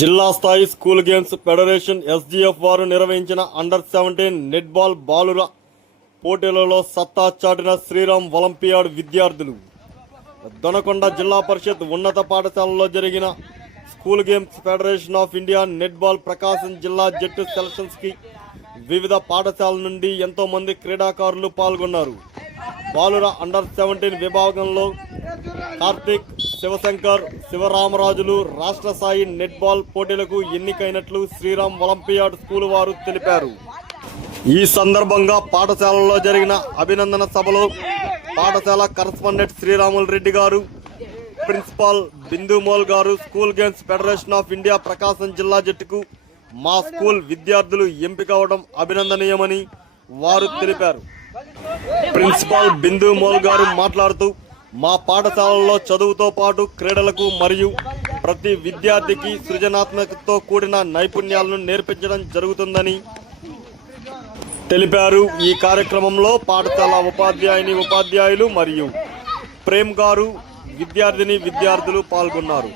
జిల్లా స్థాయి school games federation SDF వారు నిర్వహించిన అండర్ సెవెంటీన్ నెట్బాల్ బాలుర పోటీలలో సత్తా చాటిన శ్రీరామ్ ఒలింపియాడ్ విద్యార్థులు. దొనకొండ జిల్లా పరిషత్ ఉన్నత పాఠశాలలో జరిగిన school games federation of India netball Prakasam జిల్లా జట్టు సెలక్షన్స్కి వివిధ పాఠశాలల నుండి ఎంతోమంది క్రీడాకారులు పాల్గొన్నారు. బాలుర అండర్ సెవెంటీన్ విభాగంలో కార్తిక్ శివశంకర్ శివరామరాజులు రాష్ట్ర స్థాయి నెట్బాల్ పోటీలకు ఎన్నికైనట్లు శ్రీరామ్ ఒలింపియాడ్ స్కూల్ వారు తెలిపారు. ఈ సందర్భంగా పాఠశాలలో జరిగిన అభినందన సభలో పాఠశాల కరస్పాండెంట్ శ్రీరాములు రెడ్డి గారు ప్రిన్సిపాల్ బిందుమోల్ గారు school games federation of India Prakasam జిల్లా జట్టుకు మా స్కూల్ విద్యార్థులు ఎంపిక అవడం అభినందనీయమని వారు తెలిపారు. ప్రిన్సిపాల్ బిందు మోల్ గారు మాట్లాడుతూ మా పాఠశాలలో చదువుతో పాటు క్రీడలకు మరియు ప్రతి విద్యార్థికి సృజనాత్మకతతో కూడిన నైపుణ్యాలను నేర్పించడం జరుగుతుందని తెలిపారు. ఈ కార్యక్రమంలో పాఠశాల ఉపాధ్యాయుని ఉపాధ్యాయులు మరియు ప్రేమ్ గారు విద్యార్థిని విద్యార్థులు పాల్గొన్నారు.